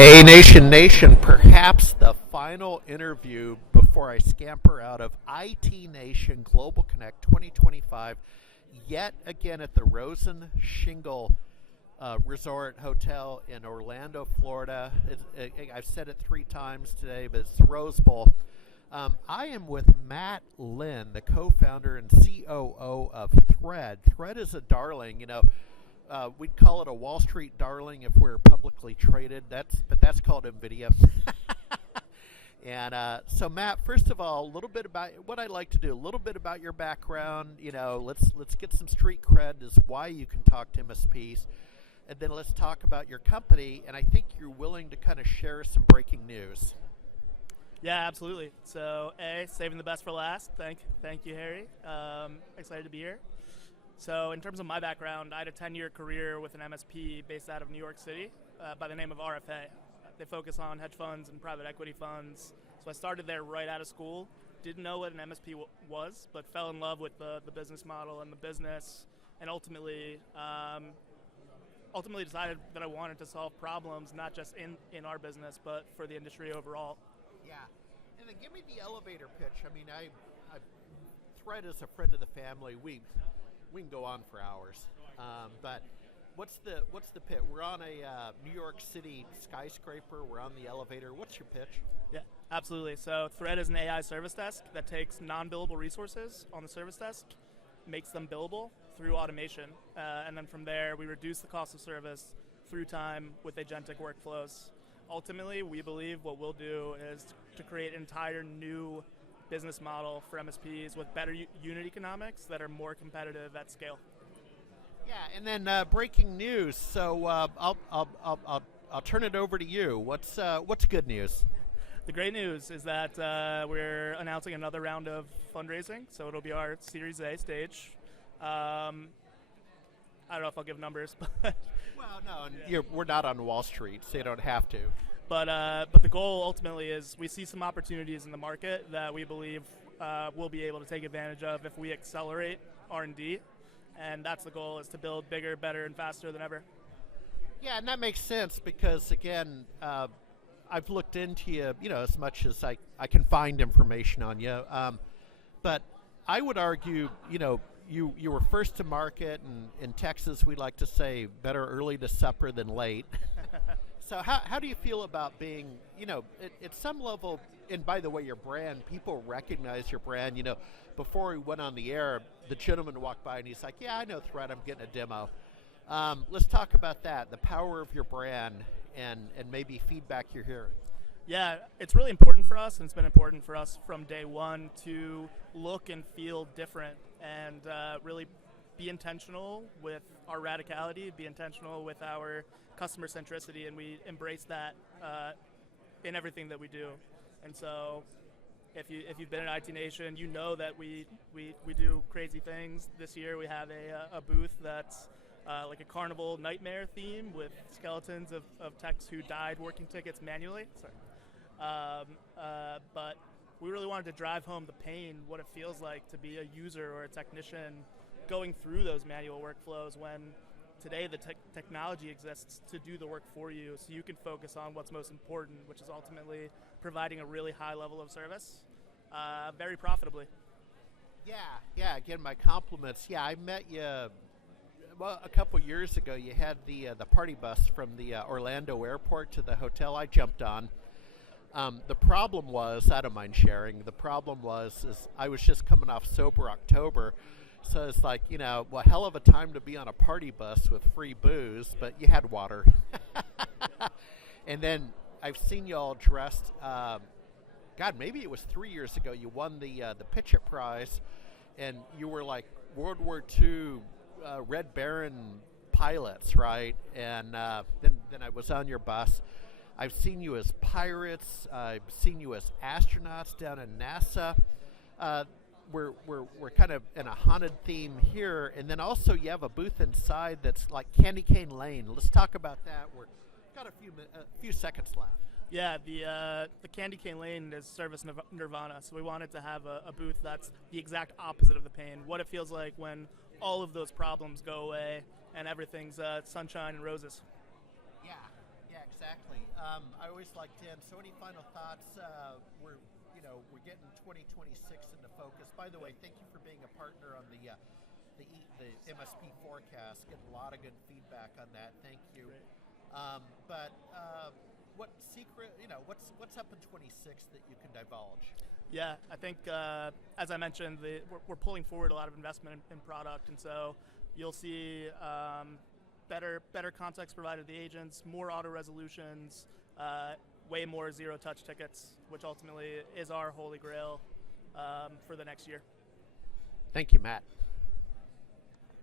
A Nation Nation, perhaps the final interview before I scamper out of IT Nation Global Connect 2025, yet again at the Rosen Shingle Resort Hotel in Orlando, Florida. I've said it 3 times today, but it's the Rose Bowl. I am with Matt Linn, the co-founder and COO of Thread. Thread is a darling, we'd call it a Wall Street darling if we're publicly traded. But that's called NVIDIA. And so, Matt, first of all, a little bit about what I'd like to do. A little bit about your background. Let's get some street cred as why you can talk to MSPs, and then let's talk about your company. And I think you're willing to kind of share some breaking news. Yeah, absolutely. So, saving the best for last. Thank you, Harry. Excited to be here. So in terms of my background, I had a 10-year career with an MSP based out of New York City by the name of RFA. They focus on hedge funds and private equity funds. So I started there right out of school. Didn't know what an MSP was, but fell in love with the business model and the business, and ultimately decided that I wanted to solve problems, not just in our business, but for the industry overall. Yeah, and then give me the elevator pitch. I mean, Thread is a friend of the family. We can go on for hours, but what's the pitch? We're on a New York City skyscraper. We're on the elevator. What's your pitch? Yeah, absolutely. So Thread is an AI service desk that takes non-billable resources on the service desk, makes them billable through automation, and then from there we reduce the cost of service through time with agentic workflows. Ultimately, we believe what we'll do is to create an entire new business model for MSPs with better unit economics that are more competitive at scale. Yeah, and then breaking news. So I'll turn it over to you. What's good news? The great news is that we're announcing another round of fundraising. So it'll be our Series A stage. I don't know if I'll give numbers, but well, no, yeah. We're not on Wall Street, so you don't have to. But the goal ultimately is we see some opportunities in the market that we believe we'll be able to take advantage of if we accelerate R&D, and that's the goal, is to build bigger, better, and faster than ever. Yeah, and that makes sense because, again, I've looked into you, as much as I can find information on you, but I would argue, you were first to market, and in Texas we like to say better early to supper than late. So how do you feel about being, at some level, and by the way, your brand, people recognize your brand. Before we went on the air, the gentleman walked by and he's like, yeah, I know Thread, I'm getting a demo. Let's talk about that, the power of your brand and maybe feedback you're hearing. Yeah, it's really important for us, and it's been important for us from day one to look and feel different and really be intentional with our radicality, be intentional with our customer centricity, and we embrace that in everything that we do. And so if you've been at IT Nation, you know that we do crazy things. This year we have a booth that's like a carnival nightmare theme with skeletons of techs who died working tickets manually. But we really wanted to drive home the pain, what it feels like to be a user or a technician going through those manual workflows when today the technology exists to do the work for you, so you can focus on what's most important, which is ultimately providing a really high level of service very profitably. Yeah, again, my compliments. Yeah, I met you a couple years ago. You had the party bus from the Orlando airport to the hotel I jumped on. The problem was, I don't mind sharing, the problem was is I was just coming off Sober October. So it's like, hell of a time to be on a party bus with free booze, but you had water. And then I've seen you all dressed, maybe it was 3 years ago, you won the Pitchett Prize, and you were like World War II Red Baron pilots, right? And then I was on your bus. I've seen you as pirates. I've seen you as astronauts down in NASA. We're kind of in a haunted theme here, and then also you have a booth inside that's like Candy Cane Lane. Let's talk about that. We've got a few seconds left. Yeah, the Candy Cane Lane is service nirvana, so we wanted to have a booth that's the exact opposite of the pain. What it feels like when all of those problems go away and everything's sunshine and roses. Yeah, exactly. I always like to end. So, any final thoughts? We're getting 2026 into focus. By the way, thank you for being a partner on the MSP forecast. Getting a lot of good feedback on that. Thank you. What secret? What's up in 26 that you can divulge? Yeah, I think as I mentioned, we're pulling forward a lot of investment in product, and so you'll see better context provided to the agents, more auto resolutions, way more zero-touch tickets, which ultimately is our holy grail for the next year. Thank you, Matt.